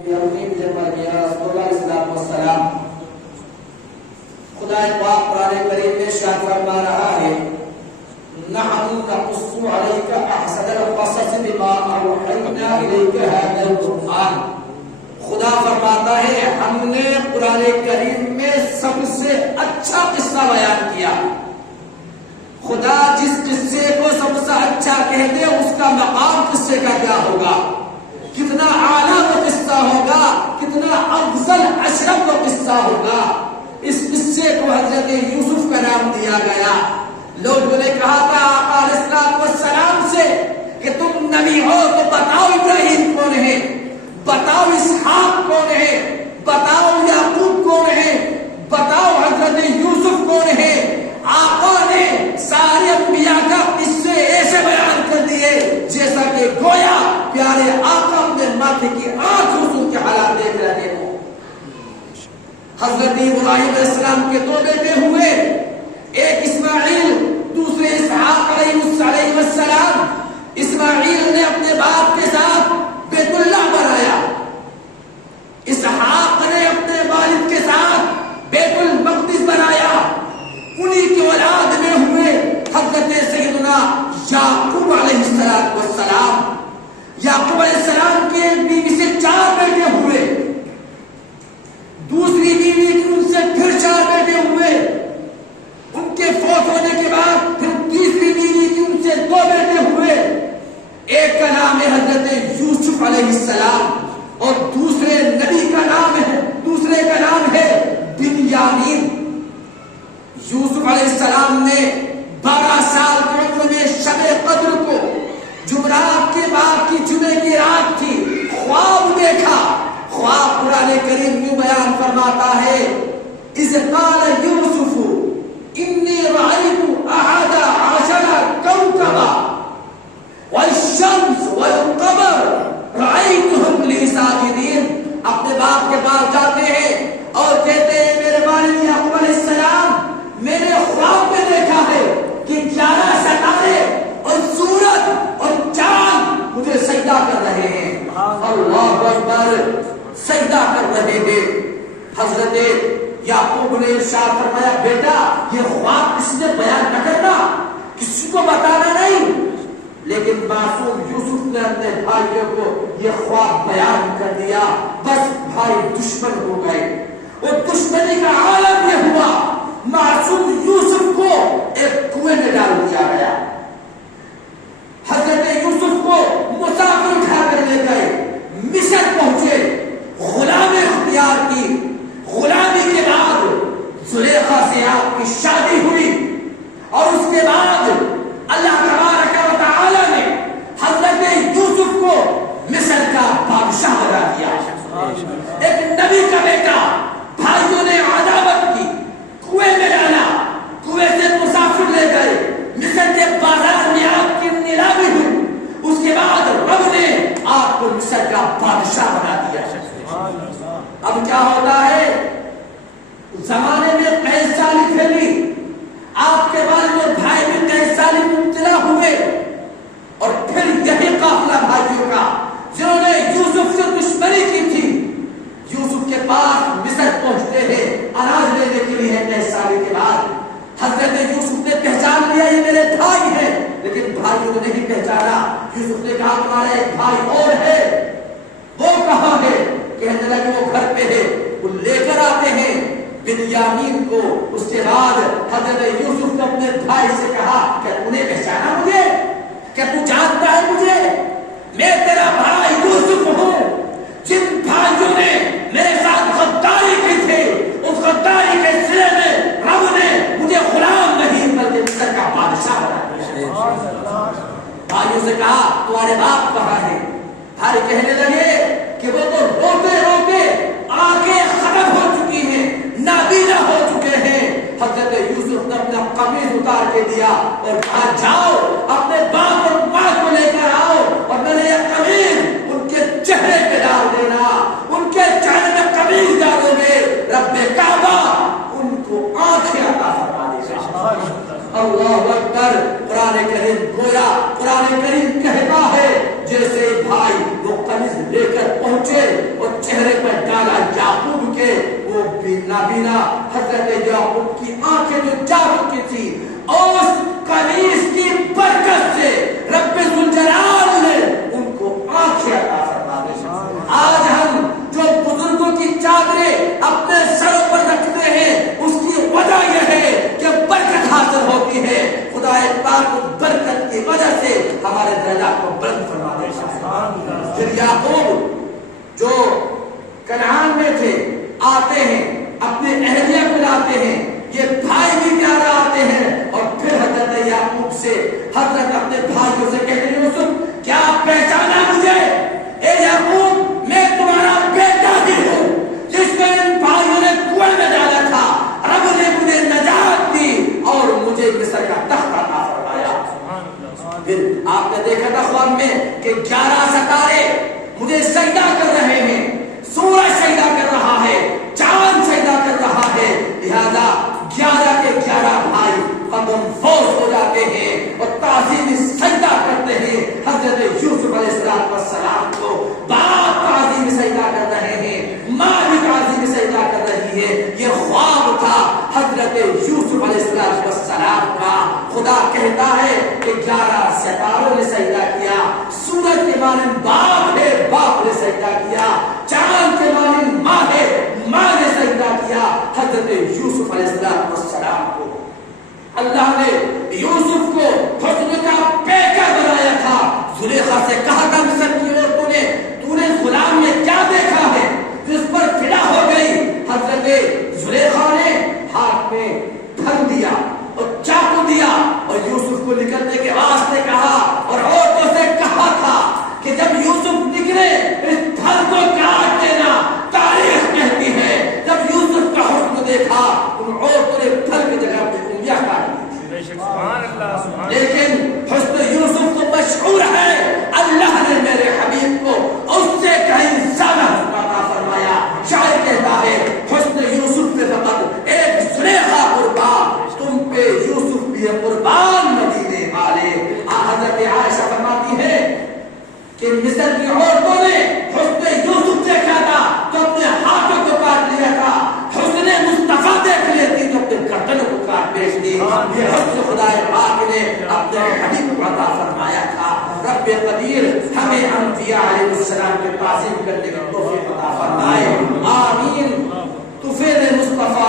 خدا پاک قرآن کریم میں ارشاد فرما رہا ہے نحن نقص عليك احسن القصص بما اوحينا اليك هذا القرآن. خدا فرماتا ہے ہم نے قرآن کریم میں سب سے اچھا قصہ بیان کیا. خدا جس قصے کو سب سے اچھا کہہ دے اس کا مقام قصے کا کیا ہوگا, کتنا اعلیٰ وہ قصہ ہوگا, کتنا افضل اشرف وہ قصہ ہوگا. اس قصے کو حضرت یوسف کا نام دیا گیا. لوگوں نے کہا تھا آقا علیہ السلام سے کہ تم نبی ہو تو بتاؤ ابراہیم کون ہے, بتاؤ اسحاق کون ہے, بتاؤ یعقوب کون ہے, بتاؤ حضرت یوسف کون ہے. آقا نے سارے انبیاء کا قصے ایسے بیان کر دیے جیسا کہ گویا پیارے آقا اپنے ماتھے کی آنکھوں سے کے حالات دیکھ رہے ہو. حضرت ابراہیم علیہ السلام کے دو بیٹے ہوئے, ایک اسماعیل, دوسرے اسحاق علیہ السلام. اسماعیل نے اپنے باپ کے ساتھ بیت اللہ بنایا, اسحاق نے اپنے والد کے ساتھ بیت المقدس بنایا. انہی کی اولاد میں ہوئے حضرت سیدنا یعقوب علیہ السلام. یعقوب علیہ السلام کے بیوی سے 4 بیٹے ہوئے, دوسری بیوی کی ان سے پھر 4 بیٹے ہوئے, ان کے فوت ہونے کے بعد پھر تیسری بیوی کی ان سے 2 بیٹے ہوئے. ایک کا نام ہے حضرت یوسف علیہ السلام اور دوسرے کا نام ہے بنیامین. یوسف علیہ السلام نے 12 سال کی عمر میں شب قدر کو, جمعرات کے بعد کی جمعے کی رات تھی, خواب دیکھا. خواب قرآن کریم یوں بیان فرماتا ہے اذ قال یوسف انی رأیت 11 کوکبا والشمس والقمر رأیتهم لی ساجدین. اپنے باپ کے پاس جاتے ہیں اور کہتے ہیں میرے والد یعقوب علیہ السلام میں نے خواب میں دیکھا ہے کہ 11 ستارے اور سورج اور چاند مجھے سجدہ کر رہے ہیں. اللہ اکبر, سجدہ کر رہے ہیں. حضرت یعقوب نے ارشاد فرمایا بیٹا یہ خواب کسی نے بیان نہ کرنا, کسی کو بتانا نہیں. لیکن معصوم یوسف نے اپنے بھائیوں کو یہ خواب بیان کر دیا. بس بھائی دشمن ہو گئے. اور دشمنی کا عالم یہ ہوا معصوم یوسف کو ایک کنویں میں ڈال دیا گیا. حضرت یوسف کو مسافر اٹھا کر لے گئے, مصر پہنچے, غلام اختیار کی. غلامی کے بعد زلیخا سے آپ کی شادی ہوئی اور اس کے بعد اللہ تبارک و تعالی نے حضرت یوسف کو مصر کا بادشاہ بنا دیا. ایک نبی کا بیٹا, بھائیوں نے عداوت کی, کنویں میں ڈالا, کنویں سے مسافر لے گئے, مصر کے بازار میں آپ کی نیلامی ہوئی. اس کے بعد رب نے آپ کو مصر کا بادشاہ بنا دیا. اب کیا ہوتا ہے, زمانے میں قید سالی پھیلی, آپ کے والد اور بھائی بھی قید سالی مبتلا ہوئے, اور پھر یہی قافلہ بھائیوں کا جنہوں نے یوسف سے دشمنی کی تھی یوسف کے پاس مصر پہنچتے ہیں اناج لینے کے لیے. قید سالی کے بعد حضرت یوسف نے پہچان لیا یہ میرے بھائی ہیں, لیکن بھائیوں نے نہیں پہچانا. یوسف نے کہا تمہارا ایک بھائی اور ہے, وہ کہاں ہے؟ کہنے لگے وہ گھر پہ ہے. وہ لے کر آتے ہیں بنیامین کو. اس کے بعد حضرت یوسف نے اپنے بھائی سے کہا کہ تو نے پہچانا مجھے, کہ تو جانتا ہے مجھے, میں تیرا بھائی یوسف ہوں. جن بھائیوں نے میرے ساتھ غداری کی تھی اس غداری کے سلے میں رب نے مجھے غلام نہیں بلکہ مصر کا بادشاہ بنا دیا. بھائیوں سے کہا تمہارے باپ کہاں ہے؟ بھائی کہنے لگے کہ وہ تو روتے روتے آنکھیں ختم ہو چکی ہیں, نابینا ہو چکے ہیں. حضرت یوسف نے اپنا قمیص اتار کے دیا اور کہا جاؤ اپنے باپ اور ماں کو لے کر آؤ اور میں نے یہ قمیص ان کے چہرے پہ ڈال دینا. ان کے چہرے میں قمیص ڈالو گے رب کعبہ ان کو آنکھیں عطا فرما دے گا. اللہ اکبر. قرآن کریم گویا قرآن کریم کہتا ہے جیسے بھائی وہ قمیص لے کر پہنچے اور چہرے چہرے پر ڈالا یعقوب کے وہ نابینا حضرت یعقوب کی آنکھیں جو جا چکی تھی اس قمیص کی برکت سے رب ذوالجلال نے ان کو آنکھیں عطا فرما دی۔ آج ہم جو بزرگوں کی چادریں اپنے سروں پر رکھتے ہیں اس کی وجہ یہ ہے کہ برکت حاصل ہوتی ہے، خدا پاک اس برکت کی وجہ سے ہمارے درجات کو بلند فرما دیتا ہے۔ پھر یعقوب جو کنعان میں تھے آتے ہیں، اپنے اہلیہ کو لاتے ہیں، یہ بھائی بھی پیارا آتے ہیں، اور پھر حضرت یعقوب سے حضرت اپنے بھائیوں سے کہتے ہیں یوسف کیا پہچانا مجھے؟ اے یعقوب میں تمہارا بیٹا ہی ہوں جس کو ان بھائیوں نے کنویں میں ڈالا تھا، رب نے مجھے نجات دی اور مجھے مصر کا تخت عطا فرمایا۔ پھر آپ نے دیکھا تھا خواب میں کہ 11 ستارے مجھے سجدہ کر رہے ہیں، سورج سجدہ کر رہا ہے، چاند سجدہ کر رہا ہے، لہذا 11 کے 11 بھائی قدم فوش ہو جاتے ہیں اور تعظیم سجدہ کرتے ہیں حضرت یوسف علیہ السلام کو۔ باپ تعظیم سجدہ کر رہے ہیں، ماں بھی تعظیم سجدہ کر رہی ہے۔ یہ خواب تھا حضرت یوسف علیہ السلام کا۔ خدا کہتا ہے کہ 11 ستاروں نے سجدہ کیا، سورج کے مانند باپ ہے، باپ نے سجدہ کیا، چاند کے مانند ماں ہے، ماں نے سجدہ کیا حضرت یوسف علیہ السلام کو۔ اللہ نے یوسف کو حسن کا پیکر بنایا تھا۔ زلیخا سے کہا تھا مصر کی عورتوں نے تو نے غلام میں کیا دیکھا ہے، جس پر فدا ہو گئی۔ حضرت زلیخا نے ہاتھ میں پھل دیا اور چاقو دیا اور یوسف کو نکلنے کے واسطے کہا اور عورتوں سے کہا تھا کہ جب یوسف نکلے اس پھل کو کاٹ دینا۔ تاریخ کہتی ہے جب یوسف کا حسن دیکھا ان عورتوں نے پھل کی جگہ پہ انگلیاں کاٹ دی۔ لیکن حسن یوسف تو مشہور ہے، اللہ نے میرے حبیب کو اس سے کہیں زیادہ حسن عطا فرمایا۔ شاعر کہتا ہے حسن یوسف پہ فقط ایک زلیخا قربان، تم پہ یوسف بھی قربان مدینے والے۔ حضرت عائشہ فرماتی ہے کہ مصر کی عورتوں نے حسن یوسف دیکھا تھا تو اپنے ہاتھوں کو کاٹ لیا تھا، حسن مصطفیٰ دیکھ لیتی تو اپنے گردنوں کو کاٹ بیچ دی۔ یہ حسن خدا پاک نے اپنے حبیب کو عطا فرمایا تھا۔ رب قدیر ہمیں انبیاء علیہ السلام کے تعظیم کرنے کی توفیق عطا فرمائے، آمین۔ طفیل مصطفیٰ